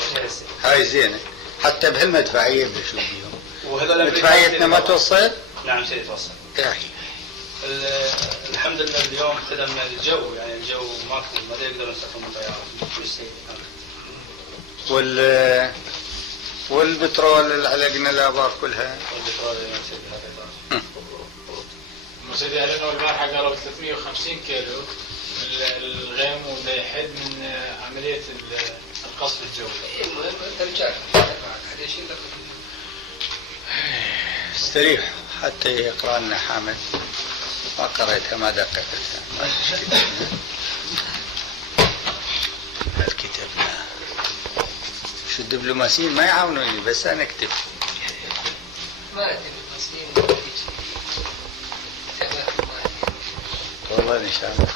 هاي زينه حتى بهالمدفعيه بشوف بيهم. وهذول مدفعيتنا ما توصل؟ نعم سيدي توصل. يا اخي الحمد لله اليوم خدمنا الجو يعني الجو ماكو ما يقدرون يستخدمون طيارات. والبترول اللي علقنا الابار كلها. والبترول اللي سيدي سيدي اعلنوا البارحه قالوا 350 كيلو الغيم وده يحد من عمليه القصف الجوي. المهم ترجع استريح حتى يقرا لنا حامد ما قريتها ما دققتها ما الكتاب شو الدبلوماسيين ما يعاونوني بس انا اكتب ما الدبلوماسيين والله ان شاء الله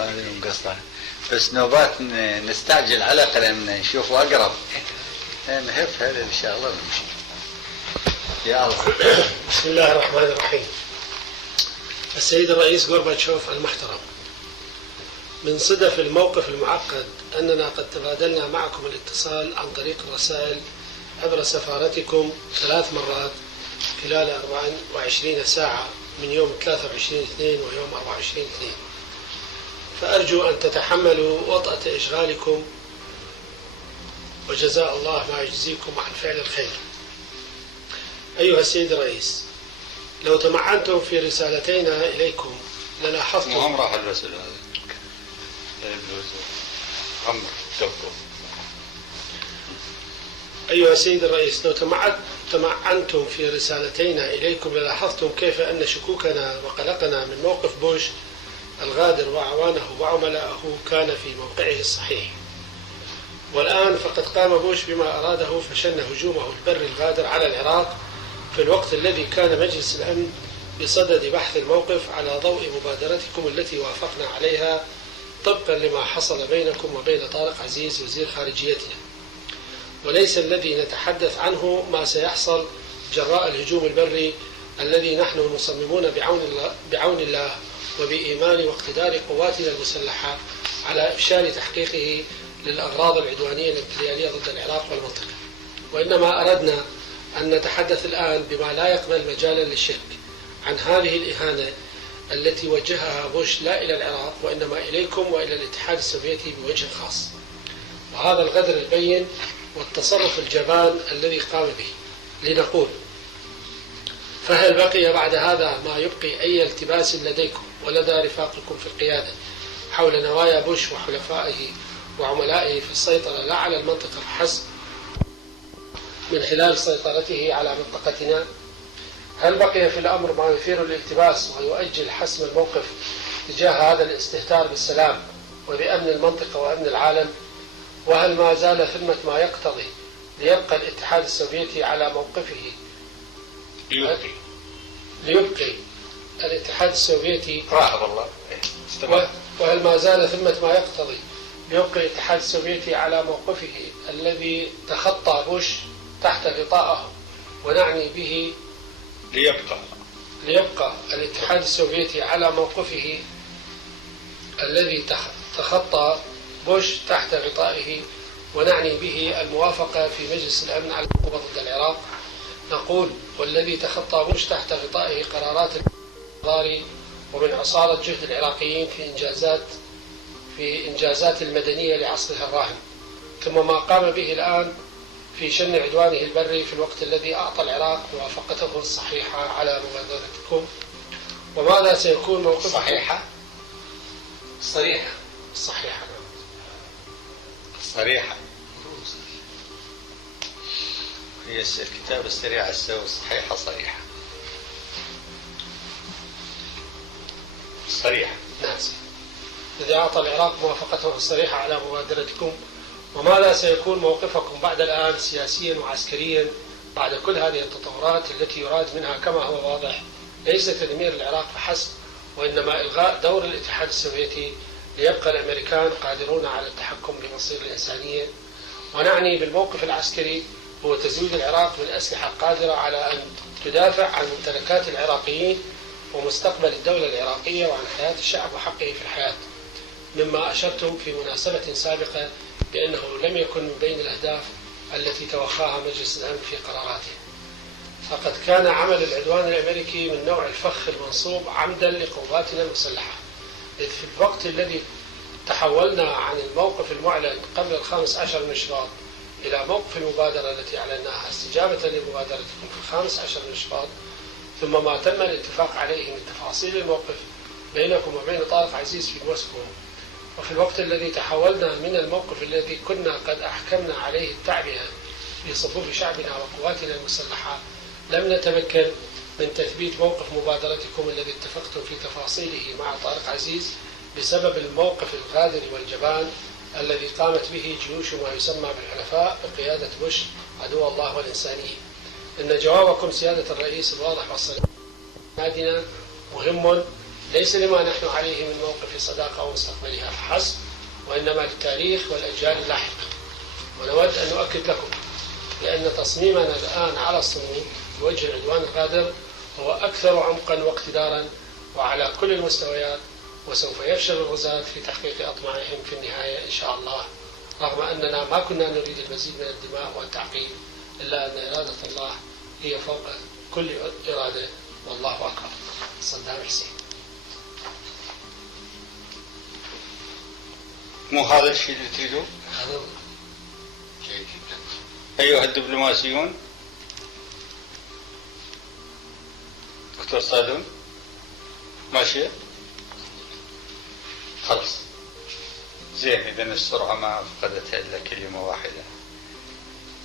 هذه مقصره بس نوبات نستعجل على قلم نشوفه اقرب نهف هذا ان شاء الله ونمشي. يا الله. بسم الله الرحمن الرحيم. السيد الرئيس غورباتشوف المحترم، من صدف الموقف المعقد أننا قد تبادلنا معكم الاتصال عن طريق الرسائل عبر سفارتكم 3 مرات خلال 24 ساعة من يوم 23/2 ويوم 24/2، فأرجو أن تتحملوا وطأة إشغالكم وجزاء الله ما يجزيكم عن فعل الخير. أيها السيد الرئيس، لو تمعنتم في رسالتينا إليكم للاحظتم هم راح الرسل هذا هم توقف. أيها السيد الرئيس، لو تمعنتم في رسالتينا إليكم للاحظتم كيف أن شكوكنا وقلقنا من موقف بوش الغادر وأعوانه وعملائه كان في موقعه الصحيح. والآن فقد قام بوش بما أراده فشن هجومه البري الغادر على العراق في الوقت الذي كان مجلس الأمن بصدد بحث الموقف على ضوء مبادرتكم التي وافقنا عليها طبقا لما حصل بينكم وبين طارق عزيز وزير خارجيتنا، وليس الذي نتحدث عنه ما سيحصل جراء الهجوم البري الذي نحن مصممون بعون الله وبإيمان واقتدار قواتنا المسلحة على إفشال تحقيقه للأغراض العدوانية الامبريالية ضد العراق والمنطقة، وإنما أردنا أن نتحدث الآن بما لا يقبل مجالا للشك عن هذه الإهانة التي وجهها بوش لا إلى العراق وإنما إليكم وإلى الاتحاد السوفيتي بوجه خاص، وهذا الغدر البين والتصرف الجبان الذي قام به. لنقول: فهل بقي بعد هذا ما يبقي أي التباس لديكم ولدى رفاقكم في القيادة حول نوايا بوش وحلفائه وعملائه في السيطرة لا على المنطقة فحسب من خلال سيطرته على منطقتنا؟ هل بقي في الأمر ما يثير الالتباس ويؤجل حسم الموقف تجاه هذا الاستهتار بالسلام وبأمن المنطقة وأمن العالم؟ وهل ما زال ثمة ما يقتضي ليبقى الاتحاد السوفيتي على موقفه ليبقي الاتحاد السوفيتي وهل ما زال ثمة ما يقتضي ليبقي الاتحاد السوفيتي على موقفه الذي تخطى بوش تحت غطاءه، ونعني به ليبقى الاتحاد السوفيتي على موقفه الذي تخطى بوش تحت غطائه، ونعني به الموافقة في مجلس الأمن على العقوبة ضد العراق؟ نقول: والذي تخطى بوش تحت غطائه قرارات الإنذار ومن عصارة جهد العراقيين في إنجازات المدنية لعصرها الراهن، ثم ما قام به الآن في شن عدوانه البري في الوقت الذي أعطى العراق موافقته الصحيحة على مبادرتكم. وماذا سيكون موقفكم؟ صريحة هي الكتاب السريع السوي الصحيحة صريحة. نعم. الذي أعطى العراق موافقته الصريحة على مبادرتكم. وماذا سيكون موقفكم بعد الآن سياسيا وعسكريا بعد كل هذه التطورات التي يراد منها كما هو واضح ليس تدمير العراق فحسب وإنما إلغاء دور الاتحاد السوفيتي ليبقى الأمريكان قادرون على التحكم بمصير الإنسانية؟ ونعني بالموقف العسكري هو تزويد العراق بالأسلحة قادرة على أن تدافع عن ممتلكات العراقيين ومستقبل الدولة العراقية وعن حياة الشعب وحقه في الحياة، مما أشرتم في مناسبة سابقة بأنه لم يكن من بين الأهداف التي توخاها مجلس الأمن في قراراته. فقد كان عمل العدوان الأمريكي من نوع الفخ المنصوب عمدا لقواتنا المسلحة، إذ في الوقت الذي تحولنا عن الموقف المعلن قبل 15 من شباط إلى موقف المبادرة التي أعلناها استجابة لمبادرتكم في 15 من شباط، ثم ما تم الاتفاق عليه من تفاصيل الموقف بينكم وبين طارق عزيز في موسكو، وفي الوقت الذي تحولنا من الموقف الذي كنا قد أحكمنا عليه التعبئة في صفوف شعبنا وقواتنا المسلحة، لم نتمكن من تثبيت موقف مبادرتكم الذي اتفقتم في تفاصيله مع طارق عزيز بسبب الموقف الغادر والجبان الذي قامت به جيوش ما يسمى بالحلفاء بقيادة بوش عدو الله والإنسانية. إن جوابكم سيادة الرئيس الواضح والصريح نادنا مهم ليس لما نحن عليه من موقف صداقة ومستقبلها فحسب، وإنما للتاريخ والأجيال اللاحقة. ونود أن نؤكد لكم بأن تصميمنا الآن على الصمود بوجه العدوان الغادر هو أكثر عمقا واقتدارا وعلى كل المستويات، وسوف يفشل الغزاة في تحقيق أطماعهم في النهاية إن شاء الله، رغم أننا ما كنا نريد المزيد من الدماء والتعقيد، إلا أن إرادة الله هي فوق كل إرادة، والله أكبر. صدام حسين. مو هذا الشيء اللي تريدوه؟ هذا جيد جدا. أيها الدبلوماسيون، دكتور صادون ماشية؟ خلاص زين. إذا السرعة ما فقدتها إلا كلمة واحدة،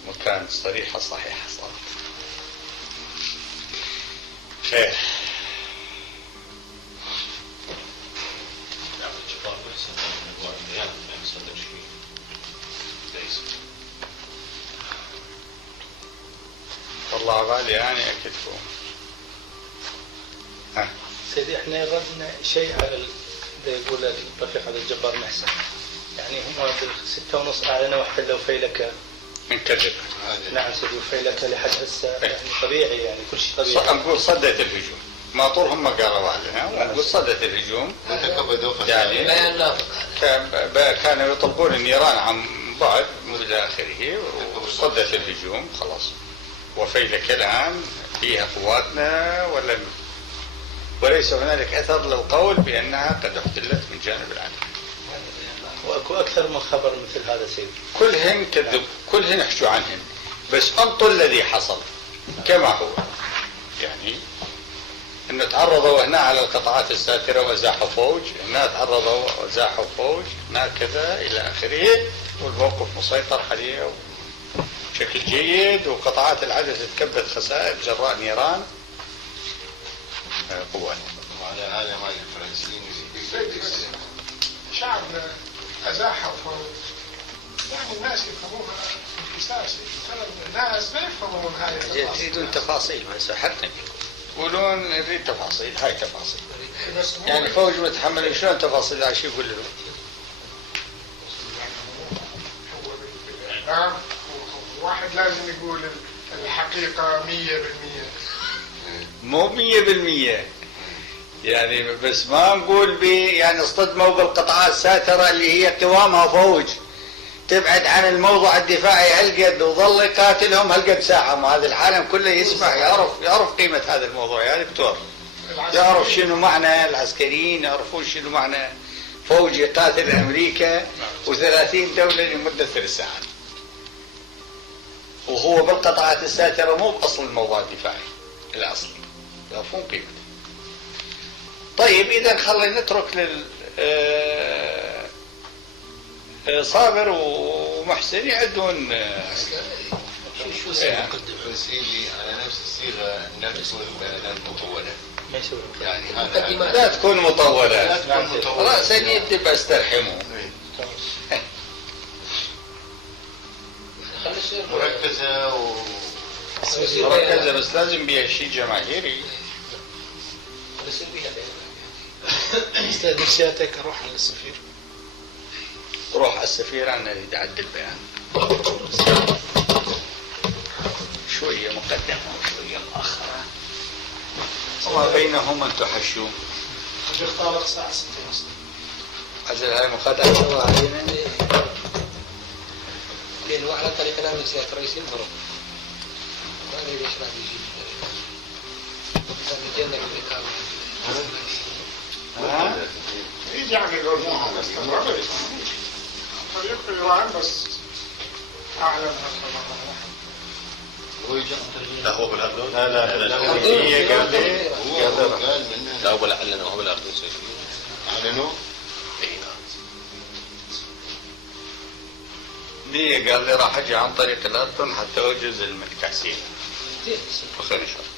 وكانت صريحة صحيحة صارت. خير. والله غالي أنا أكتبهم. سيدي احنا ردنا شيء على يقول الرفيق عبد الجبار محسن، يعني هم بال6:30 اعلنوا واحتلوا فيلكة من كذب. نعم سيدي، وفيلكة لحد هسه يعني طبيعي، يعني كل شيء طبيعي. نقول صدت الهجوم. ما طولهم ما قالوا عليها، ونقول صدت الهجوم يعني كانوا يطلقون النيران عن بعد إلى آخره، وصدت الهجوم خلاص. وفيلك الآن فيها قواتنا وليس هنالك أثر للقول بأنها قد احتلت من جانب العدو. واكو اكثر من خبر مثل هذا سيدي، كلهن كذب، كلهن احجوا عنهن، بس انطوا الذي حصل كما هو. يعني انه تعرضوا هنا على القطاعات الساترة وازاحوا فوج، هنا تعرضوا وازاحوا فوج، هنا كذا الى اخره، والموقف مسيطر عليه بشكل جيد، وقطاعات العدو تتكبد خسائر جراء نيران قوات. وعلى هذا ما الفرنسيين شعبنا أزاحوا فوج، يعني الناس يفهموها انكساسي، الناس ما يفهمون هاي. تريدون تفاصيل بس حتى يقولون نريد تفاصيل، هاي تفاصيل. يعني فوج متحمل شلون تفاصيل عشان يقول له؟ نعم، واحد لازم يقول الحقيقة 100%. مو 100%، يعني بس ما نقول يعني اصطدموا بالقطاعات الساترة اللي هي قوامها فوج تبعد عن الموضوع الدفاعي هالقد وظل يقاتلهم هالقد ساعة. ما هذا العالم كله يسمع، يعرف قيمة هذا الموضوع يا دكتور، يعرف شنو معنى العسكريين، يعرفون شنو معنى فوج يقاتل أمريكا و30 دولة لمدة 3 ساعات، وهو بالقطاعات الساترة مو بأصل الموضوع الدفاعي الأصلي، يعرفون قيمته. طيب إذا خلينا نترك صابر ومحسن يعدون شو سيدي على نفس الصيغة لا تكون بيانات مطولة. يعني لا تكون مطولة، رأسا يدي بسترحمه مركزة مركزة، بس لازم بيها شيء جماهيري. استاذ سيادتك اروح على السفير. روح على السفير، أنا أريد أعدل بيان شوية مقدمة وشوية مؤخرة وما بينهم أن تحشوا. اختار الساعة 6 عزل هاي مقدمة علينا لأنه على طريقنا من سيادة رئيس المرض ما أدري ليش راح يجي من يجي عن الأردن بس طريق إيران بس أعلم لا هو بالأردن. لا هي قال لي لا هو أعلن هو بالأردن أعلنوا. ليه قال لي راح أجي عن طريق الأردن حتى أجوز الملك حسين. وخير إن شاء الله.